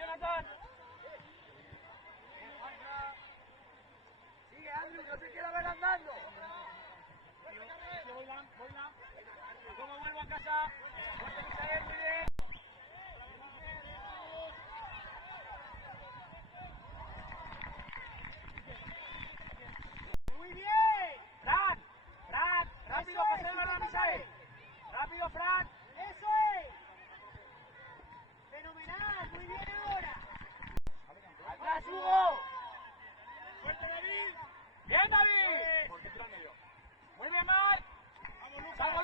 Jonathan. Sigue, Andrew, no se quiera ver andando. Voy. ¿Cómo vuelvo a casa? Fuerte, Misael, muy bien. Muy bien. Fran, rápido, que se va a Misael. Rápido, Fran. Eso es. Fenomenal, muy bien ahora. Atrás, Hugo. ¡Fuerte, David! Bien, David. Muy bien, Marc. ¡Vamos, Lucas! Salvo,